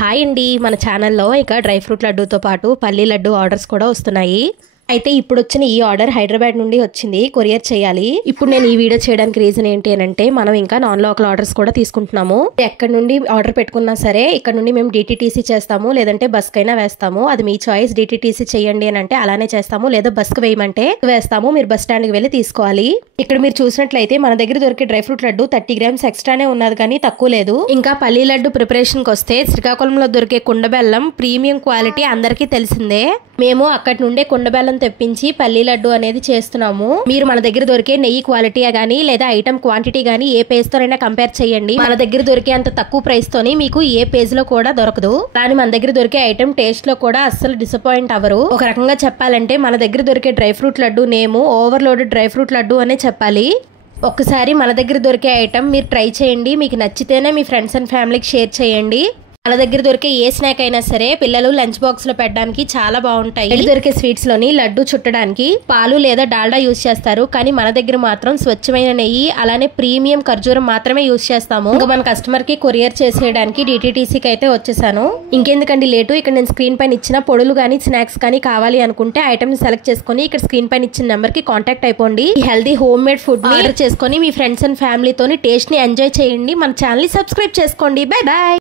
Hi అండి, మన ఛానల్లో ఇక డ్రై ఫ్రూట్ లడ్డూతో పాటు పల్లీ లడ్డు ఆర్డర్స్ కూడా వస్తున్నాయి. అయితే ఇప్పుడు వచ్చిన ఈ ఆర్డర్ హైదరాబాద్ నుండి వచ్చింది, కొరియర్ చేయాలి. ఇప్పుడు నేను ఈ వీడియో చేయడానికి రీజన్ ఏంటి అంటే మనం ఇంకా నాన్ లోకల్ ఆర్డర్స్ కూడా తీసుకుంటున్నాము. ఎక్కడ నుండి ఆర్డర్ పెట్టుకున్నా సరే ఇక్కడ నుండి మేము డిటిటిసి చేస్తాము, లేదంటే బస్ కైనా వేస్తాము. అది మీ చాయిస్. డిటిటిసి చేయండి అని అంటే అలానే చేస్తాము, లేదా బస్ కు వేయమంటే వేస్తాము. మీరు బస్ స్టాండ్ కి వెళ్ళి తీసుకోవాలి. ఇక్కడ మీరు చూసినట్లయితే మన దగ్గర దొరికే డ్రై ఫ్రూట్ లడ్డు 30 గ్రామ్స్ ఎక్స్ట్రానే ఉన్నది, కానీ తక్కువ లేదు. ఇంకా పల్లీ లడ్డు ప్రిపరేషన్ కి వస్తే శ్రీకాకుళంలో దొరికే కుండబెల్లం ప్రీమియం క్వాలిటీ అందరికీ తెలిసిందే. మేము అక్కడి నుండే కుండబెల్లం తెప్పించి పల్లీ లడ్డు అనేది చేస్తున్నాము. మీరు మన దగ్గర దొరికే నెయ్యి క్వాలిటీ గానీ లేదా ఐటమ్ క్వాంటిటీ గానీ ఏ పేజ్ తోనైనా కంపేర్ చేయండి. మన దగ్గర దొరికే అంత తక్కువ ప్రైస్ తోని మీకు ఏ పేజ్ లో కూడా దొరకదు. కానీ మన దగ్గర దొరికే ఐటమ్ టేస్ట్ లో కూడా అస్సలు డిసప్పాయింట్ అవ్వరు. ఒక రకంగా చెప్పాలంటే మన దగ్గర దొరికే డ్రై ఫ్రూట్ లడ్డు నేము ఓవర్లోడెడ్ డ్రై ఫ్రూట్ లడ్డు అనే చెప్పాలి. ఒక్కసారి మన దగ్గర దొరికే ఐటమ్ మీరు ట్రై చేయండి. మీకు నచ్చితేనే మీ ఫ్రెండ్స్ అండ్ ఫ్యామిలీకి షేర్ చేయండి. మన దగ్గర దొరికే ఏ స్నాక్ అయినా సరే పిల్లలు లంచ్ బాక్స్ లో పెట్టడానికి చాలా బాగుంటాయి. దొరికే స్వీట్స్ లోని లడ్డు చుట్టడానికి పాలు లేదా డాల్డా యూజ్ చేస్తారు, కానీ మన దగ్గర మాత్రం స్వచ్ఛమైన నెయ్యి అలానే ప్రీమియం ఖర్జూరం మాత్రమే యూజ్ చేస్తాము. ఇంకా మన కస్టమర్ కి కొరియర్ చేసేయడానికి డిటిటిసికి అయితే వచ్చేసాను. ఇంకెందుకండి లేటు, ఇక్కడ నేను స్క్రీన్ పైన ఇచ్చిన పొడులు గానీ స్నాక్స్ కానీ కావాలి అనుకుంటే ఐటమ్ సెలెక్ట్ చేసుకుని ఇక్కడ స్క్రీన్ పైన ఇచ్చిన నెంబర్ కి కాంటాక్ట్ అయిపోండి. Healthy homemade food order చేసుకుని మీ ఫ్రెండ్స్ అండ్ ఫ్యామిలీతోని టేస్ట్ ని ఎంజాయ్ చేయండి. మన ఛానల్ ని సబ్స్క్రైబ్ చేసుకోండి. Bye bye.